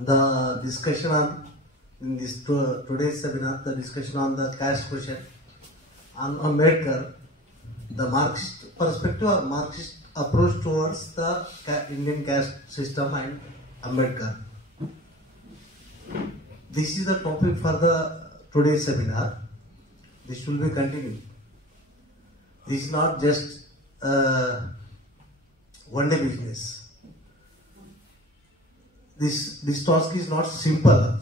The discussion on in this today's seminar, the discussion on the caste question on Ambedkar, the Marxist perspective or Marxist approach towards the Indian caste system and Ambedkar. This is the topic for the today's seminar. This will be continued. This is not just one-day business. This task is not simple.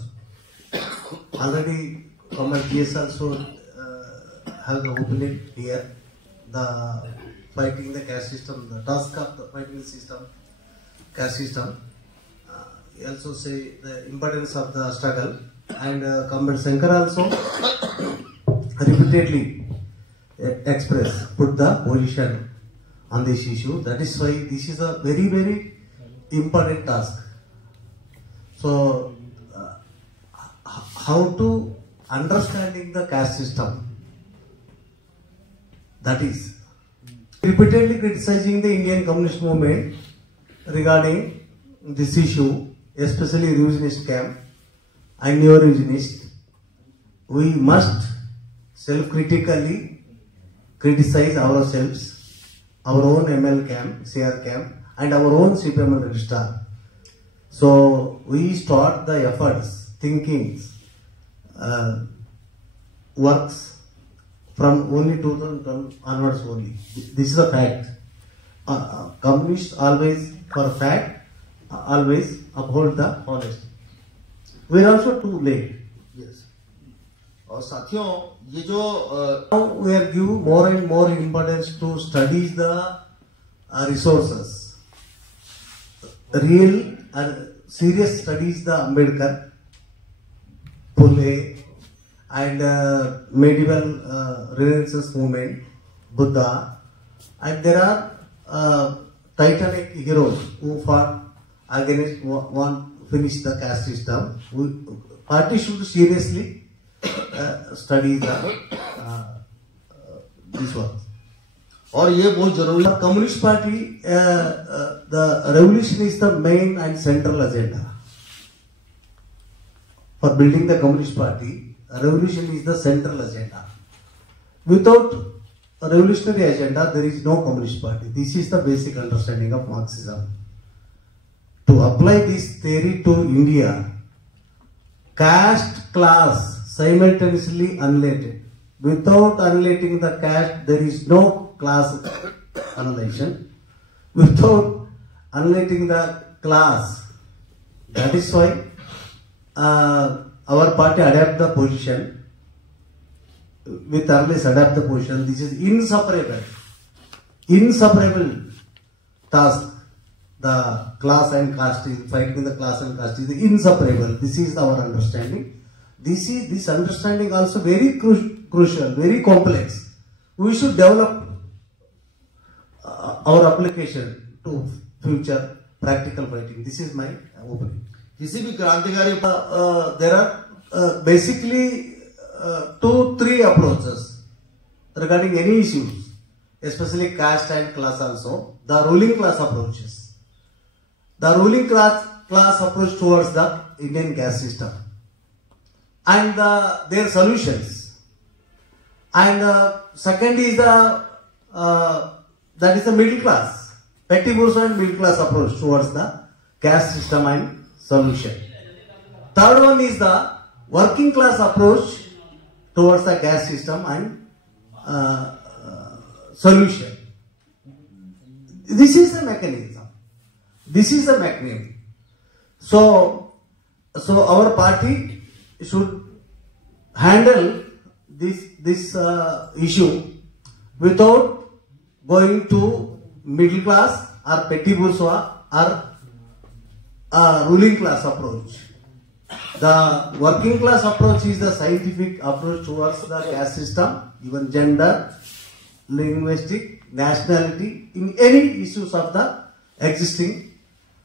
Already Comrade GS also have the opinion here. The fighting the caste system, the task of the fighting the system, caste system. He also say the importance of the struggle, and Comrade Shankar also repeatedly put the position on this issue. That is why this is a very, very important task. So, how to understanding the caste system? That is repeatedly criticizing the Indian Communist movement regarding this issue, especially revisionist camp and neo-revisionist. We must self-critically criticize ourselves, our own ML camp, CR camp, and our own CPM registrar. So we start the efforts, thinkings, works from only 2012 onwards only. This is a fact. Communists always, for a fact, always uphold the honesty. We are also too late. Yes. और साथियों ये जो now we are give more and more importance to study the resources. Real and serious studies the Ambedkar, Pule, and medieval Renaissance movement, Buddha, and there are titanic heroes who fought against finish the caste system. Party should seriously study the this one. और ये बहुत जरूरी The Communist Party, the revolution is the main and central agenda. For building the Communist Party, revolution is the central agenda. Without a revolutionary agenda, there is no Communist Party. This is the basic understanding of Marxism. To apply this theory to India, caste class simultaneously unrelated. Without unrelating the caste, there is no class annihilation. Without unrelating the class, that is why our party adapt the position. With earliest adapt the position. This is inseparable task. The class and caste is fighting the class and caste is inseparable. This is our understanding. This understanding also very crucial, very complex. We should develop our application to future practical fighting. This is my opinion. किसी भी क्रांतिकारी There are basically 2-3 approaches regarding any issues, especially caste and class also. The ruling class approaches. The ruling class approach towards the Indian caste system and their solutions. And second is that is the middle class, petty bourgeois and middle class approach towards the caste system and solution. Third one is the working class approach towards the caste system and solution. This is the mechanism. This is the mechanism. So our party should handle this issue without going to middle class or petty bourgeois or ruling class approach. The working class approach is the scientific approach towards the caste system, even gender, linguistic, nationality, in any issues of the existing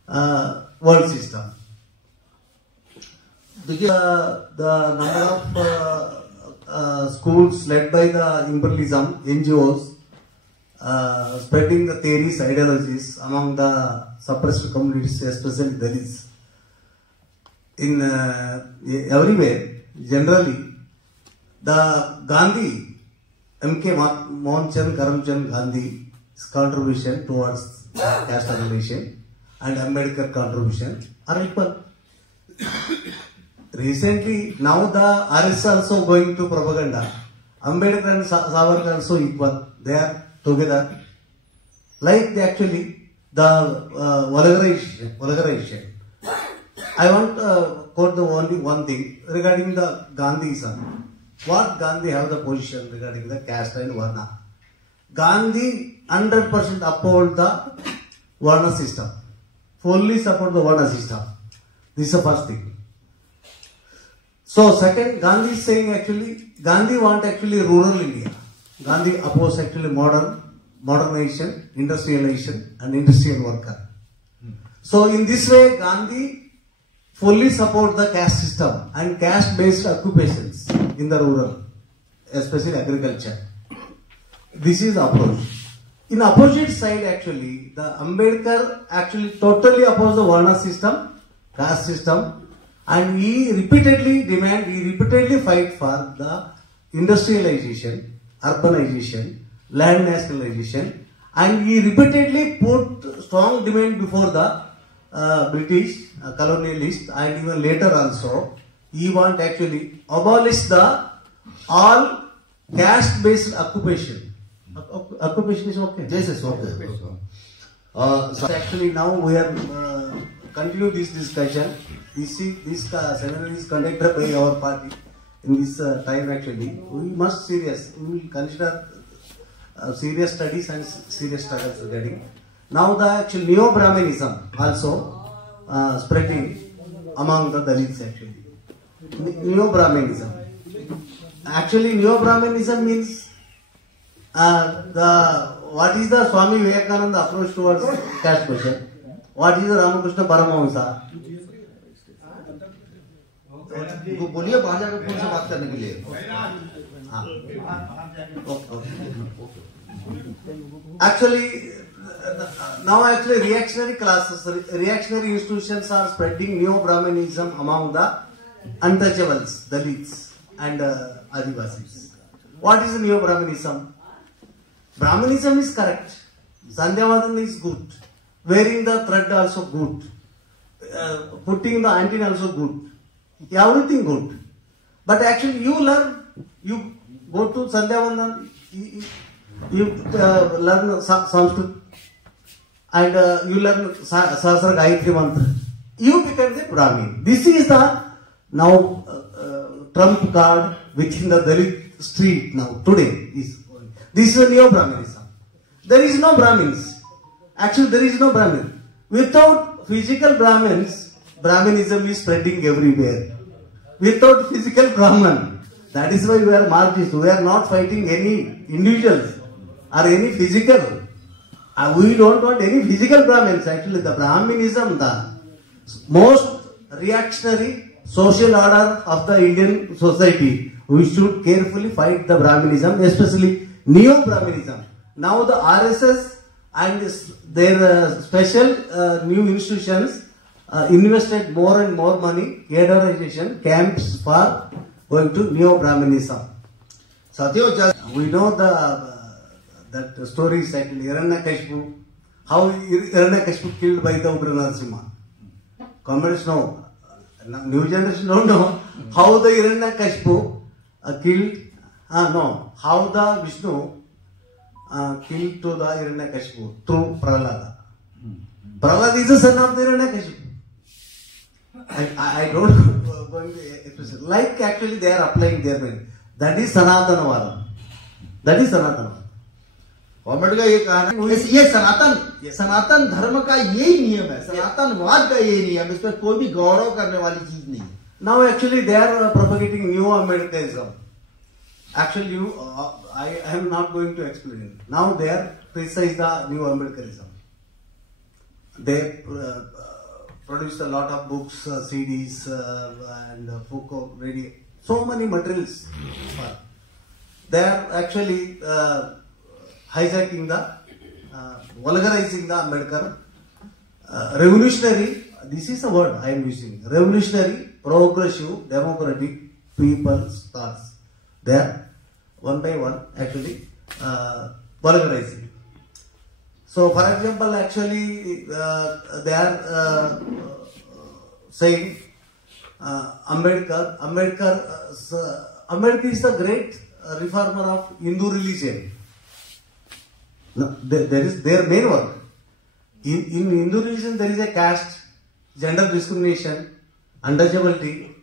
world system. The number of schools led by the imperialism, NGOs, spreading the theories, ideologies among the suppressed communities, especially Dalits. in everywhere, generally, the Gandhi, M.K. Mohanchand Karamchand Gandhi's contribution towards caste regulation and Ambedkar contribution are equal. Recently, now the RS also going to propaganda. Ambedkar and Savarkar also equal. They are together. Like actually the vulgarization. I want to quote the only one thing regarding the Gandhism. What Gandhi have the position regarding the caste and Varna? Gandhi 100% uphold the Varna system. Fully support the Varna system. This is the first thing. So second, Gandhi is saying actually, Gandhi want actually rural India. Gandhi oppose actually modernization, industrialization and industrial worker. So in this way, Gandhi fully support the caste system and caste-based occupations in the rural, especially agriculture. This is approach. In opposite side actually, the Ambedkar actually totally oppose the Varna system, caste system, and he repeatedly fight for the industrialization, urbanization, land nationalization, and he repeatedly put strong demand before the British colonialist, and even later also he want actually abolish the all caste based occupation. Occupation is okay. Yes, yes, okay. So actually now we are continue this discussion. This seminar is conducted by our party in this time actually. We must serious. We will consider serious studies and serious struggles regarding. Now the actual Neo-Brahmanism also spreading among the Dalits actually. Neo-Brahmanism. Actually Neo-Brahmanism means what is the Swami Vivekananda approach towards caste question? What is the Ramakrishna Paramahamsa? वो बोलिए बाहर जाकर phone से बात करने के लिए. Actually, now actually reactionary classes, reactionary institutions are spreading Neo-Brahmanism among the untouchables, Dalits and Adivasis. What is Neo-Brahmanism? Brahmanism is correct. Sandhyavadana is good. Wearing the thread also good. Putting the antenna also good. Everything good. But actually you learn, you go to Sandhyavadana, you learn Sanskrit and you learn Sahasra Gayatri Mantra. You become the Brahmin. This is the now trump card within the Dalit street now today. This is a Neo-Brahmanism. There is no Brahmins. Actually there is no Brahmin. Without physical Brahmins, Brahmanism is spreading everywhere. Without physical Brahman, that is why we are Marxists. We are not fighting any individuals or any physical. We don't want any physical Brahmins. Actually, the Brahminism, the most reactionary social order of the Indian society. We should carefully fight the Brahminism, especially Neo-Brahminism. Now the RSS and their special new institutions invested more and more money, categorization camps for going to Neo-Brahmanism. We know that story is actually Hiranyakashipu, how Hiranyakashipu killed by the Ugra Narasimha. Comrades know, new generation don't know how the Hiranyakashipu killed, how the Vishnu killed to the Hiranyakashipu through Prahlada. Prahlada is the son of the Hiranyakashipu. I don't going to express like actually they are applying their brain. That is Sanatanavada. That is Sanatanavada. Government का ये कहना है ये सनातन धर्म का यही नियम है, सनातनवाद का यही नियम, इस पर कोई भी गौरव करने वाली चीज नहीं. Now actually they are propagating new Ambedkarism. Actually I am not going to explain it. Now they are criticize the new Ambedkarism. They produced a lot of books, CDs and Foucault radio, so many materials. They are actually hijacking the, vulgarizing the Ambedkar, revolutionary this is a word I am using. Revolutionary, progressive, democratic, people's cause. They are one by one actually vulgarizing. So, for example, actually they are saying Ambedkar is the great reformer of Hindu religion. No, there is their main work. In Hindu religion, there is a caste, gender discrimination, untouchability,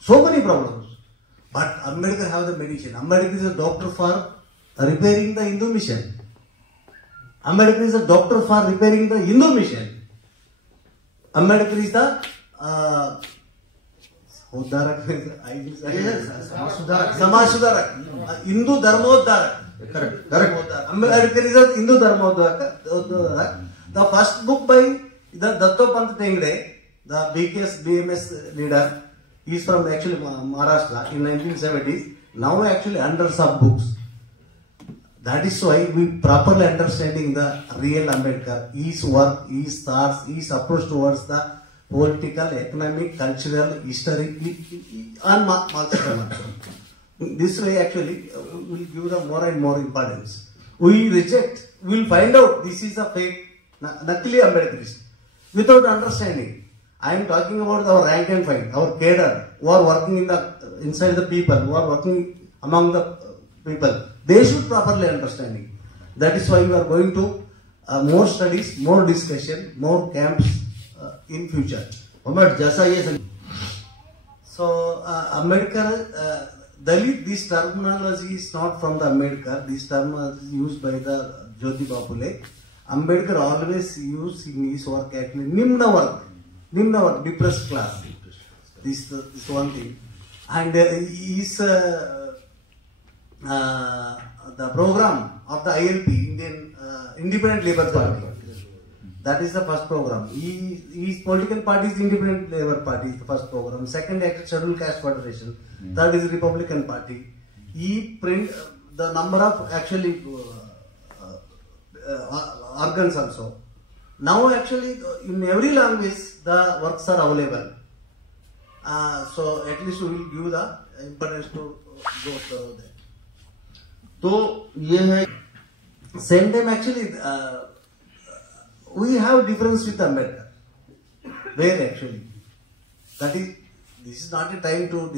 so many problems. But Ambedkar have the medicine. Ambedkar is a doctor for repairing the Hindu mission. Ambedkar is a doctor for repairing the Hindu mission. Ambedkar is the Samaj Sudharak, Hindu Dharmodharak. Correct. Ambedkar is a Hindu Dharmodharak. The first book by the Dattopant Tengde, the BMS leader, he is from actually Maharashtra in 1970s. Now actually hundreds of books. That is why we properly understanding the real Ambedkar, his work, his thoughts, his approach towards the political, economic, cultural, historic, and Marxism. This way actually will give the more and more importance. We reject, we will find out this is a fake, nakli Ambedkarist without understanding. I am talking about our rank and file, our cadre, who are working inside the people, who are working among the people. They should properly understanding. That is why we are going to more studies, more discussion, more camps in future. So Ambedkar, Dalit, this terminology is not from the Ambedkar. This terminology is used by the Jyotiba Phule. Ambedkar always used in his work actually Nimna work, depressed class. This one thing. And the program of the ILP, Indian Independent Labour Party. That is the first program. His political party is Independent Labour Party, is the first program. Second, Scheduled Caste Federation. Third is Republican Party. He print the number of actually organs also. Now actually in every language the works are available. So at least we will give the importance to go there. तो ये है Same time actually we have difference with Ambedkar. Where actually? That is, this is not a time to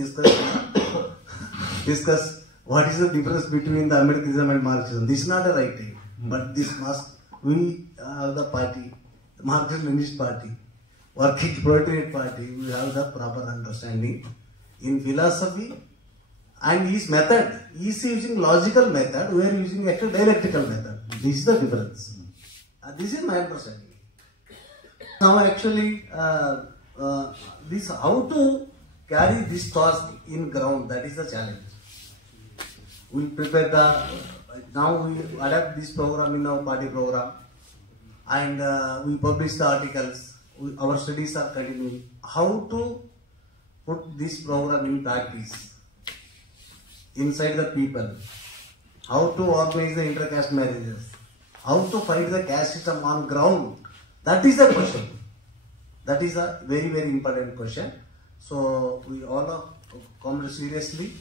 discuss what is the difference between the Ambedkarism and Marxism. This is not a right time. But this must, we have the party, the Marxist-Leninist party, working proletariat party, we have the proper understanding in philosophy and his method. He is using logical method, we are using actual dialectical method. This is the difference. This is my understanding. Now actually, this how to carry this task in ground, that is the challenge. We will prepare now we adapt this program in our party program and we publish the articles. Our studies are continuing. How to put this program in practice inside the people? How to organize the intercaste marriages? How to fight the caste system on ground? That is the question. That is a very, very important question. So we all come seriously.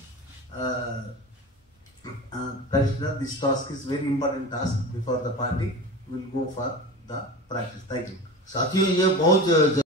Consider this task is very important task before the party. We will go for the practice. Thank you. साथियों ये बहुत